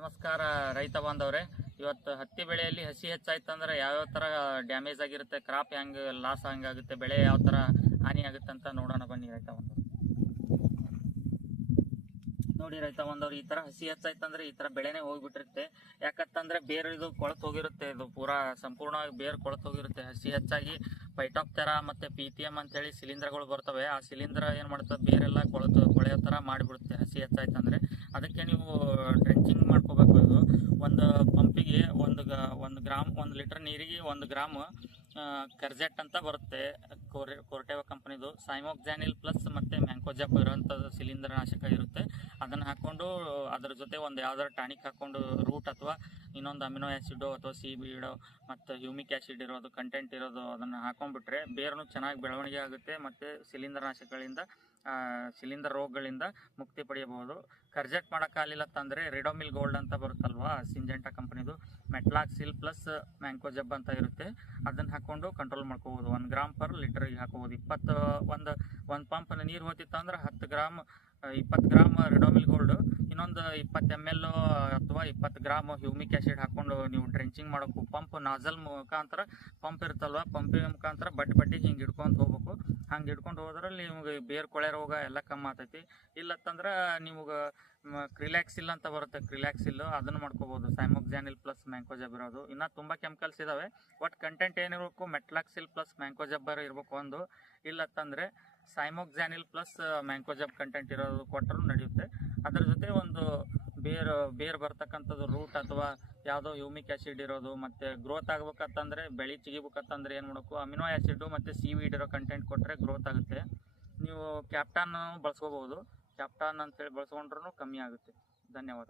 ನಮಸ್ಕಾರ ರೈತ ಬಾಂಧವ್ರೆ. ಇವತ್ತು ಹತ್ತಿ ಬೆಳೆಯಲ್ಲಿ ಹಸಿ ಹೆಚ್ಚಾಯ್ತು ಅಂದ್ರೆ ಯಾವ್ಯಾವ ಥರ ಡ್ಯಾಮೇಜ್ ಆಗಿರುತ್ತೆ ಕ್ರಾಪ್ ಹೆಂಗೆ ಲಾಸ್ ಹಂಗಾಗುತ್ತೆ, ಬೆಳೆ ಯಾವ ಥರ ಹಾನಿ ಆಗುತ್ತೆ ಅಂತ ನೋಡೋಣ ಬನ್ನಿ ರೈತ ಬಾಂಧವ್ರೆ. ನೋಡಿ ರೈತ ಬಾಂಧವ್ರು, ಈ ಥರ ಹಸಿ ಹೆಚ್ಚಾಯ್ತು ಅಂದ್ರೆ ಈ ಥರ ಬೆಳೆನೇ ಹೋಗ್ಬಿಟ್ಟಿರುತ್ತೆ. ಯಾಕಂತಂದ್ರೆ ಬೇರೆ ಇದು ಕೊಳತು ಹೋಗಿರುತ್ತೆ, ಇದು ಪೂರಾ ಸಂಪೂರ್ಣವಾಗಿ ಬೇರು ಕೊಳತು ಹೋಗಿರುತ್ತೆ. ಹಸಿ ಹೆಚ್ಚಾಗಿ ಪೈಟಾಪ್ತೆರ ಮತ್ತೆ ಪಿ ಟಿ ಎಂ ಅಂತೇಳಿ ಸಿಲಿಂಡರ್ಗಳು ಬರ್ತವೆ. ಆ ಸಿಲಿಂಡರ್ ಏನು ಮಾಡುತ್ತೆ ಬೇರೆಲ್ಲ ಕೊಳತು, ಕೊಳೆಯೋ ಥರ ಮಾಡಿಬಿಡುತ್ತೆ ಹಸಿ ಹೆಚ್ಚಾಯ್ತು ಅಂದ್ರೆ ಅದಕ್ಕೆ ನೀವು ಡ್ರೆಂಚಿಂಗ್ ಮಾಡ್ಕೋಬೇಕು ಇದು ಒಂದು ಪಂಪಿಗೆ ಒಂದು ಗ್ರಾಮ್, ಒಂದು ಲೀಟರ್ ನೀರಿಗೆ ಒಂದು ಗ್ರಾಮ್ ಕರ್ಜೆಟ್ ಅಂತ ಬರುತ್ತೆ. ಕೋರೆ, ಕೋರ್ಟೆವ ಕಂಪನಿದು. ಸೈಮೋಕ್ಸಾನಿಲ್ ಪ್ಲಸ್ ಮತ್ತು ಮ್ಯಾಂಕೋಜಾಪ್ ಇರೋಂಥದ್ದು ಸಿಲಿಂಡರ್ ನಾಶಕ ಇರುತ್ತೆ. ಅದನ್ನು ಹಾಕ್ಕೊಂಡು ಅದ್ರ ಜೊತೆ ಒಂದು ಯಾವ್ದಾರು ಟಾನಿಕ್ ಹಾಕ್ಕೊಂಡು ರೂಟ್ ಅಥವಾ ಇನ್ನೊಂದು ಅಮಿನೋ ಆ್ಯಸಿಡು ಅಥವಾ ಸಿ ಬಿಡೋ ಮತ್ತು ಹ್ಯೂಮಿಕ್ ಆ್ಯಸಿಡ್ ಇರೋದು, ಕಂಟೆಂಟ್ ಇರೋದು ಅದನ್ನು ಹಾಕೊಂಡ್ಬಿಟ್ರೆ ಬೇರ್ನು ಚೆನ್ನಾಗಿ ಬೆಳವಣಿಗೆ ಆಗುತ್ತೆ. ಮತ್ತು ಸಿಲಿಂಡರ್ ನಾಶಕಗಳಿಂದ ಸಿಲಿಂಡರ್ ರೋಗಗಳಿಂದ ಮುಕ್ತಿ ಪಡೆಯಬಹುದು. ಕರ್ಜೆಟ್ ಮಾಡೋಕ್ಕಾಗಲಿಲ್ಲ ತಂದರೆ ರಿಡೋಮಿಲ್ ಗೋಲ್ಡ್ ಅಂತ ಬರುತ್ತಲ್ವಾ? ಸಿಂಜೆಂಟಾ ಕಂಪನಿದು ಮೆಟ್ಲಾಕ್ಸಿಲ್ ಪ್ಲಸ್ ಮ್ಯಾಂಕೋಜಬ್ ಅಂತ ಇರುತ್ತೆ. ಅದನ್ನು ಹಾಕ್ಕೊಂಡು ಕಂಟ್ರೋಲ್ ಮಾಡ್ಕೋಬೋದು. ಒಂದು ಗ್ರಾಮ್ ಪರ್ ಲೀಟ್ರಿಗೆ ಹಾಕೋಬೋದು. ಇಪ್ಪತ್ತು ಒಂದು ಒಂದು ಪಂಪ್ ನೀರು ಹೋತಿತ್ತು ಅಂದ್ರೆ ಹತ್ತು ಗ್ರಾಮ್, ಇಪ್ಪತ್ತು ಗ್ರಾಮ್ ರಿಡೋಮಿಲ್ ಗೋಲ್ಡ್. ಇನ್ನೊಂದು ಇಪ್ಪತ್ತು ಎಂ ಎಲ್ ಅಥವಾ ಇಪ್ಪತ್ತು ಗ್ರಾಮ್ ಹ್ಯೂಮಿಕ್ ಆ್ಯಸಿಡ್ ಹಾಕ್ಕೊಂಡು ನೀವು ಡ್ರೆಂಚಿಂಗ್ ಮಾಡೋಕು, ಪಂಪ್ ನಾಜಲ್ ಮುಖಾಂತರ ಪಂಪ್ ಇರುತ್ತಲ್ವ, ಪಂಪಿನ ಮುಖಾಂತರ ಬಟ್ಟೆ ಬಟ್ಟೆಗೆ ಹಿಂಗೆ ಹಿಡ್ಕೊಂತ ಹೋಗ್ಬೇಕು. ಹಂಗೆ ಹಿಡ್ಕೊಂಡು ಹೋದ್ರಲ್ಲಿ ನಿಮ್ಗೆ ಬೇರ್ ಕೊಳೆ ರೋಗ ಎಲ್ಲ ಕಮ್ಮಿ ಆಗ್ತೈತಿ ಇಲ್ಲತ್ತಂದ್ರೆ ನಿಮ್ಗೆ ಇಲ್ಲ ಅಂತ ಬರುತ್ತೆ ಕ್ರಿಲ್ಯಾಕ್ಸಿಲ್ ಅದನ್ನು ಮಾಡ್ಕೋಬೋದು. ಸೈಮೋಕ್ಸಾನಿಲ್ ಪ್ಲಸ್ ಮ್ಯಾಂಕೋಜಬ್ ಇರೋದು ಇನ್ನು ತುಂಬ ಕೆಮಿಕಲ್ಸ್ ಇದಾವೆ ಒಟ್ಟು ಕಂಟೆಂಟ್ ಏನಿರಬೇಕು, ಮೆಟ್ಲಾಕ್ಸಿಲ್ ಪ್ಲಸ್ ಮ್ಯಾಂಕೋಜಬ್ಬರ್ ಇರಬೇಕು ಒಂದು ಇಲ್ಲತ್ತಂದರೆ ಸೈಮೋಕ್ಸಾನಿಲ್ ಪ್ಲಸ್ ಮ್ಯಾಂಕೋಜಬ್ ಕಂಟೆಂಟ್ ಇರೋದು ಕೊಟ್ಟರು ನಡೆಯುತ್ತೆ. ಅದ್ರ ಜೊತೆ ಒಂದು ಬೇರು ಬೇರು ಬರ್ತಕ್ಕಂಥದ್ದು ರೂಟ್ ಅಥವಾ ಯಾವುದೋ ಯೂಮಿಕ್ ಆ್ಯಸಿಡ್ ಇರೋದು, ಮತ್ತು ಗ್ರೋತ್ ಆಗ್ಬೇಕಂತಂದರೆ, ಬೆಳೆ ಚಿಗಿಬೇಕಂತಂದ್ರೆ ಏನು ಮಾಡಬೇಕು? ಅಮಿನೋ ಆ್ಯಸಿಡು ಮತ್ತು ಸಿ ವೀಡ್ ಇರೋ ಕಂಟೆಂಟ್ ಕೊಟ್ಟರೆ ಗ್ರೋತ್ ಆಗುತ್ತೆ. ನೀವು ಕ್ಯಾಪ್ಟಾನ್ ಬಳಸ್ಕೋಬೋದು. ಕ್ಯಾಪ್ಟಾನ್ ಅಂತೇಳಿ ಬಳಸ್ಕೊಂಡ್ರೂ ಕಮ್ಮಿ ಆಗುತ್ತೆ. ಧನ್ಯವಾದ.